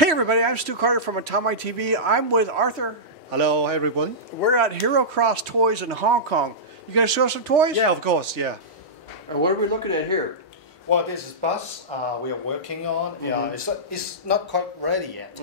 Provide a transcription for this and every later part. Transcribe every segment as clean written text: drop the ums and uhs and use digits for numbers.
Hey everybody, I'm Stu Carter from Atomic TV. I'm with Arthur. Hello everyone. We're at Herocross Toys in Hong Kong. You gonna show us some toys? Yeah, of course, yeah. And what are we looking at here? Well, this is bus we are working on. Yeah, it's not quite ready yet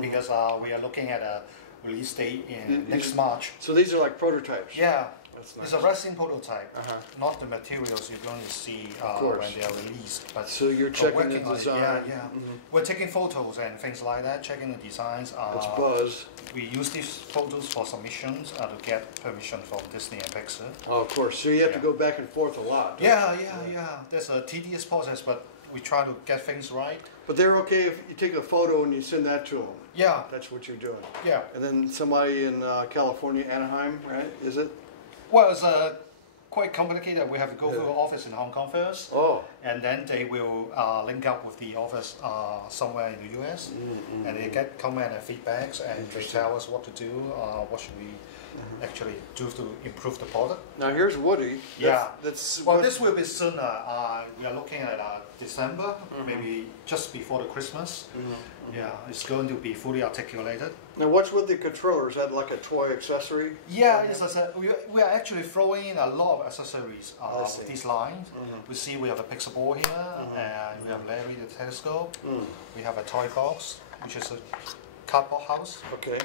because we are looking at a release date in next March. So these are like prototypes? Yeah. That's nice. It's a resin prototype, not the materials you're going to see when they are released. But so you're checking the design. Yeah. We're taking photos and things like that, checking the designs. That's buzz. We use these photos for submissions to get permission from Disney and Pixar. Oh, of course. So you have to go back and forth a lot. Yeah. There's a tedious process, but we try to get things right. But they're okay if you take a photo and you send that to them. Yeah. That's what you're doing. Yeah. And then somebody in California, Anaheim, right? Is it? Well, it's quite complicated. We have to go through the office in Hong Kong first. Oh. And then they will link up with the office somewhere in the US. And they get comment and feedbacks and they tell us what to do, what should we actually do to improve the product. Now here's Woody. Well, this will be sooner. We are looking at December, maybe just before the Christmas. Yeah, it's going to be fully articulated. Now what's with the controller? Is that like a toy accessory? Yeah, we are actually throwing in a lot of accessories with these lines. We see we have a Pixar ball here, and we have Larry the telescope. We have a toy box, which is a cardboard house. Okay.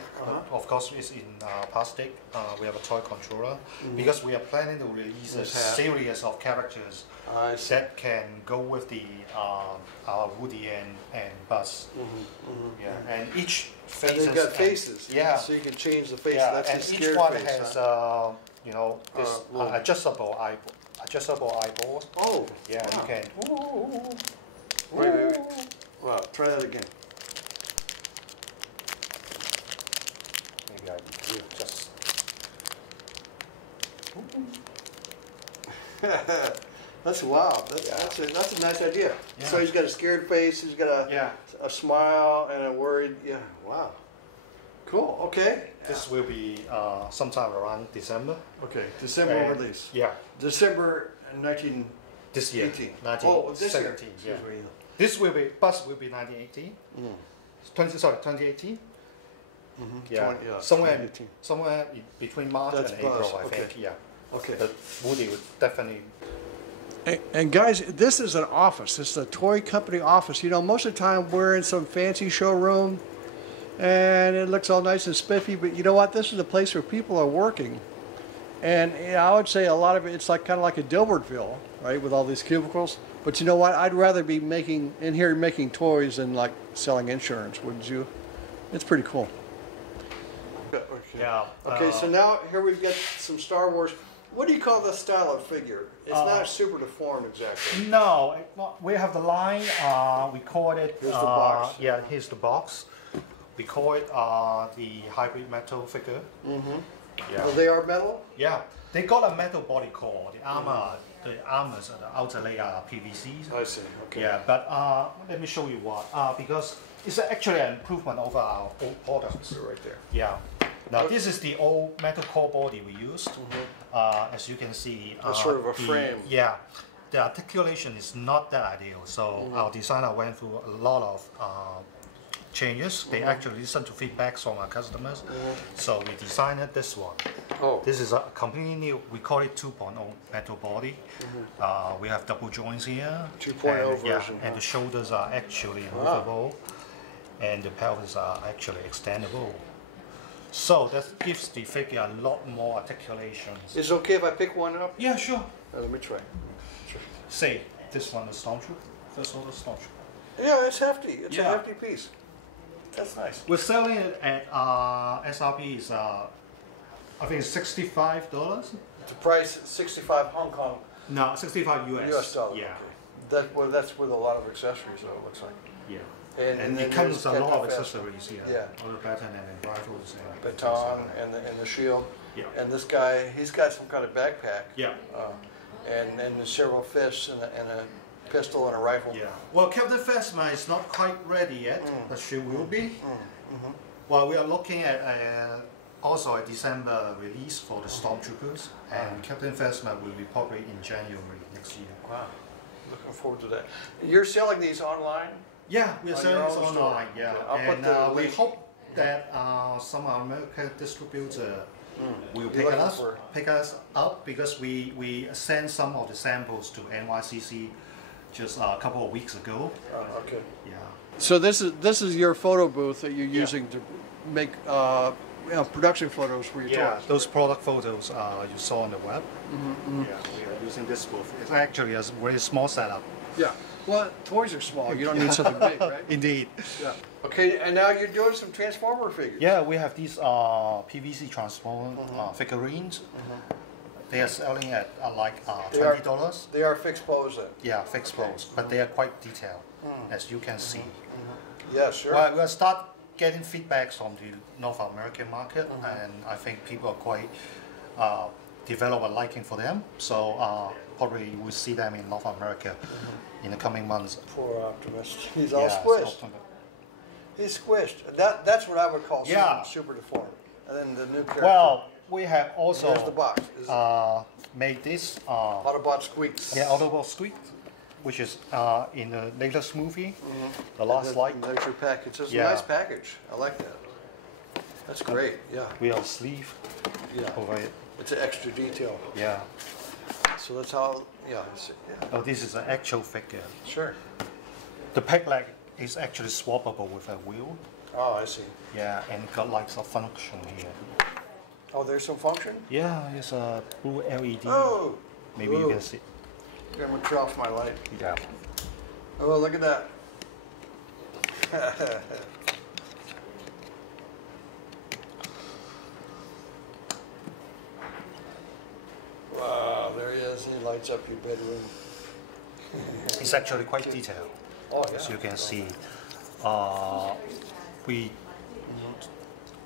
Of course, it's in plastic. We have a toy controller because we are planning to release a series of characters that can go with the our Woody and Buzz. Yeah, and each face. And they've got faces. Yeah. So you can change the face. Yeah, That's and his each scared one face, has this adjustable eyeballs. Oh. Yeah, wow. you can. Wait. Wow. Try that again. Maybe I just. That's wow. That's a nice idea. Yeah. So he's got a scared face. He's got a smile and a worried. Yeah. Wow. Cool. Okay. This will be sometime around December. Okay. December release. Yeah. December 19. This year. 18. 1917. Yeah. This will be Buzz will be 1918. 2018. Yeah. Somewhere between March and April, I think. Yeah. Okay. But Woody would definitely. And guys, this is an office. This is a toy company office. You know, most of the time we're in some fancy showroom and it looks all nice and spiffy, but you know what? This is a place where people are working. And I would say a lot of it's like kind of like a Dilbertville, right, with all these cubicles. But you know what? I'd rather be making toys than like selling insurance, wouldn't you? It's pretty cool. Okay. Yeah. Okay, so now here we've got some Star Wars. What do you call this style of figure? It's not super deformed exactly. No, we have the line. We call it. Here's the box. Yeah, here's the box. We call it the hybrid metal figure. Yeah. Well, they are metal? Yeah, they got a metal body core. The armors are the outer layer are PVC. I see. Okay. Yeah, but let me show you what. Because it's actually an improvement over our old products. Right there. Yeah. Now this is the old metal core body we used. As you can see, it's sort of a frame. Yeah, the articulation is not that ideal. So our designer went through a lot of changes. They actually listened to feedbacks from our customers. So we designed this one. Oh. This is a completely new. We call it 2.0 metal body. We have double joints here. 2.0 version. And the shoulders are actually movable, and the pelvis are actually extendable. So that gives the figure a lot more articulations. Is it okay if I pick one up? Yeah, sure. Let me try. Say, this one is Stormtrooper. This one is Stormtrooper. Yeah, it's hefty. It's a hefty piece. That's nice. We're selling it at SRP is I think it's $65. The price 65 Hong Kong. No, 65 US. US dollar. Yeah. Okay. That's with a lot of accessories, though. It looks like. Yeah. And it comes with a lot of accessories here. Yeah. All the baton and rifles and baton and the shield. Yeah. And this guy, he's got some kind of backpack. Yeah. And several fists and a pistol and a rifle. Yeah. Well, Captain Phasma is not quite ready yet, but she will be. Well, we are looking at also a December release for the Stormtroopers, and Captain Phasma will be probably in January next year. Wow. Looking forward to that. You're selling these online? Yeah, we are selling your this own store? online. Yeah, Okay, I'll put the and we link. hope that some American distributor will You're looking pick us up because we sent some of the samples to NYCC just a couple of weeks ago. Okay. Yeah. So this is your photo booth that you're using to make production photos for your toys. Those product photos you saw on the web. Yeah, we are using this booth. It's actually a very small setup. Yeah. Well, toys are small. You don't need something big, right? Indeed. Yeah. Okay, and now you're doing some Transformer figures. Yeah, we have these PVC transformer figurines. They are selling at like $20. They are fixed pose then. Yeah, fixed pose, but they are quite detailed, as you can see. Yeah, sure. Well, we'll start getting feedbacks from the North American market, and I think people are quite develop a liking for them. So probably we'll see them in North America in the coming months. Poor Optimus. He's all squished. He's squished. That's what I would call super deformed. And then the new character. Well, we have also here's the box. made this Autobot Squeaks. Yeah, Autobot Squeak, which is in the latest movie, The Last Light. There's your package. It's a nice package. I like that. That's great. Yeah. We have a sleeve over it. It's an extra detail. Yeah. So that's how. Yeah. Oh, this is an actual figure. Sure. The peg leg is actually swappable with a wheel. Oh, I see. Yeah, and got like some function here. Oh, there's some function? Yeah, it's a blue LED. Oh! Maybe you can see. I'm going to turn off my light. Yeah. Oh, look at that. Wow, there he is. He lights up your bedroom. It's actually quite detailed. Oh, yeah. As you can see. We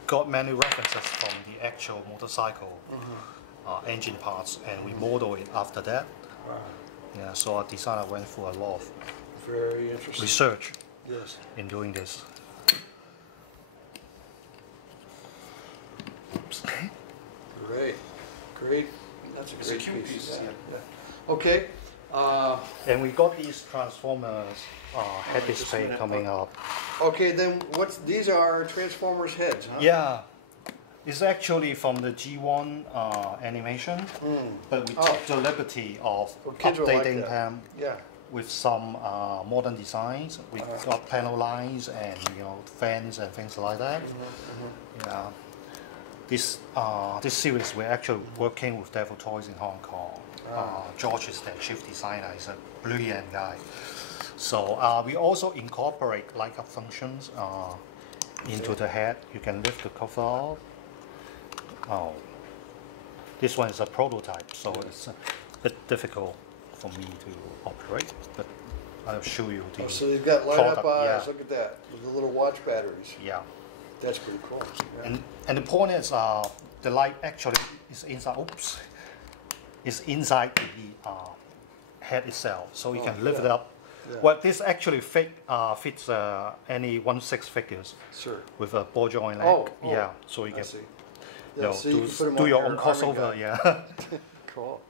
got many references from the actual motorcycle engine parts, and we model it after that. Wow. Yeah, so our designer went through a lot of Very interesting. research Yes. in doing this. Oops. Great. Great. That's a It's a great cute piece. piece, Yeah. Okay. And we got these Transformers head display coming up. Okay, then these are Transformers heads, huh? Yeah, it's actually from the G1 animation, but we took the liberty of updating them with some modern designs. We got panel lines and fans and things like that. Yeah, this series we're actually working with Devil Toys in Hong Kong. George is the chief designer. He's a brilliant guy. So we also incorporate light-up functions into the head. You can lift the cover off. Oh, this one is a prototype, so it's a bit difficult for me to operate. But I'll show you the. So you've got light-up eyes. Yeah. Look at that. With the little watch batteries. Yeah. That's pretty cool. Yeah. And the point is, the light actually is inside. Oops. Is inside the head itself, so you can lift it up. Yeah. Well, this actually fits any 1/6 figures. Sure. With a ball joint leg. Yeah, so you can, do your own crossover. Yeah. Cool.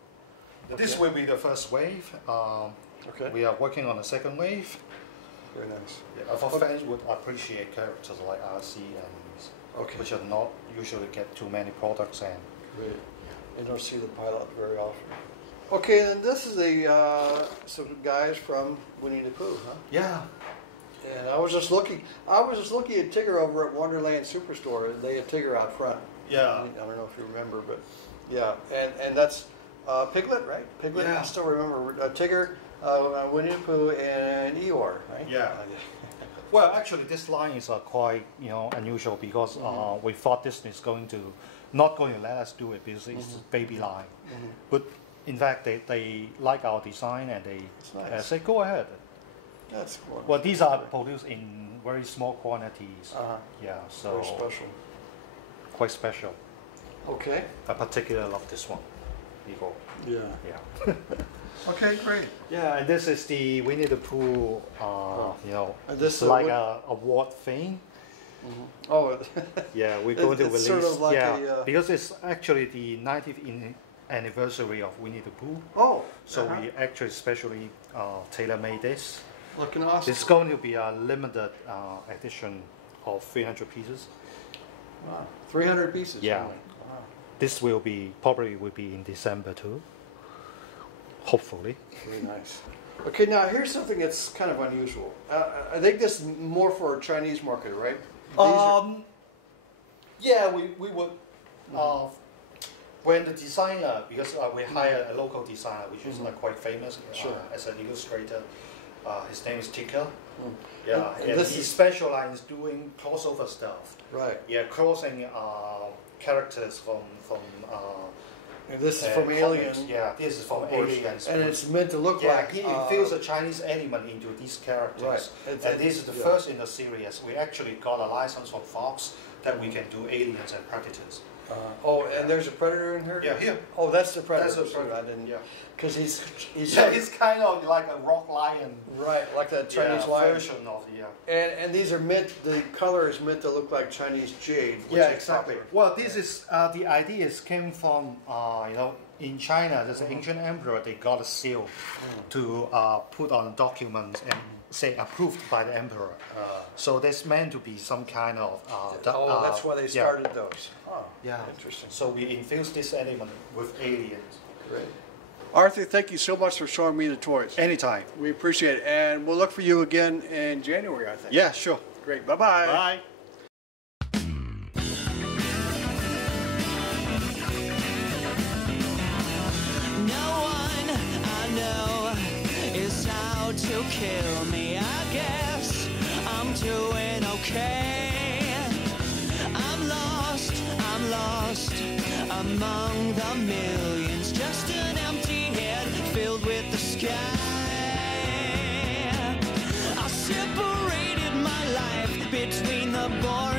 This will be the first wave. Okay. We are working on the second wave. Very nice. Yeah, our fans would appreciate characters like RC and which are not usually get too many products and. Great. You don't see the pilot very often. Okay, then this is some guys from Winnie the Pooh, huh? Yeah. And I was just looking at Tigger over at Wonderland Superstore, and they had Tigger out front. Yeah. I don't know if you remember, but yeah, and that's Piglet, right? Piglet. Yeah. I still remember Tigger, Winnie the Pooh, and Eeyore, right? Yeah. Well, actually, this line is quite unusual because we thought Disney is not going to let us do it because it's a baby line. But in fact, they like our design and they say, go ahead. That's cool. Well, these are produced in very small quantities. Yeah, so very special. Quite special. Okay. I particularly love this one. Eagle. Yeah. Yeah. Okay, great. Yeah, and this is the Winnie the Pooh. This is like a award thing. Oh. Yeah, we're going to release. Sort of like because it's actually the 90th anniversary of Winnie the Pooh. Oh. So we actually specially tailor-made this. Looking awesome. It's going to be a limited edition of 300 pieces. Wow. 300 pieces. Yeah. Wow. This will be probably in December too. Hopefully. Very nice. Okay, now here's something that's kind of unusual. I think this is more for a Chinese market, right? Yeah, we would. When the designer, because we hire a local designer, which is quite famous as an illustrator. His name is Tika. Yeah, and he specializes doing crossover stuff. Right. Yeah, crossing characters from. And this is from Aliens. Yeah, this is from Aliens. And it's meant to look like... he infused a Chinese element into these characters. Right. And this is the first in the series. We actually got a license from Fox that we can do Aliens and Predators. And there's a Predator in here? Yeah, here. Oh, that's the Predator. That's the Predator. I didn't... Yeah. Because he's kind of like a rock lion. Right, like that Chinese lion. Version of And these are meant, the color is meant to look like Chinese jade. Yeah, exactly. Well, this is, the ideas came from, in China, there's an ancient emperor, they got a seal to put on documents and say approved by the emperor. So there's meant to be some kind of... that's why they started those. Oh, yeah. Interesting. So we infused this element with aliens. Great. Arthur, thank you so much for showing me the toys. Anytime. We appreciate it. And we'll look for you again in January, I think. Yeah, sure. Great. Bye-bye. Bye. To kill me, I guess I'm doing okay. I'm lost among the millions, just an empty head filled with the sky. I separated my life between the boring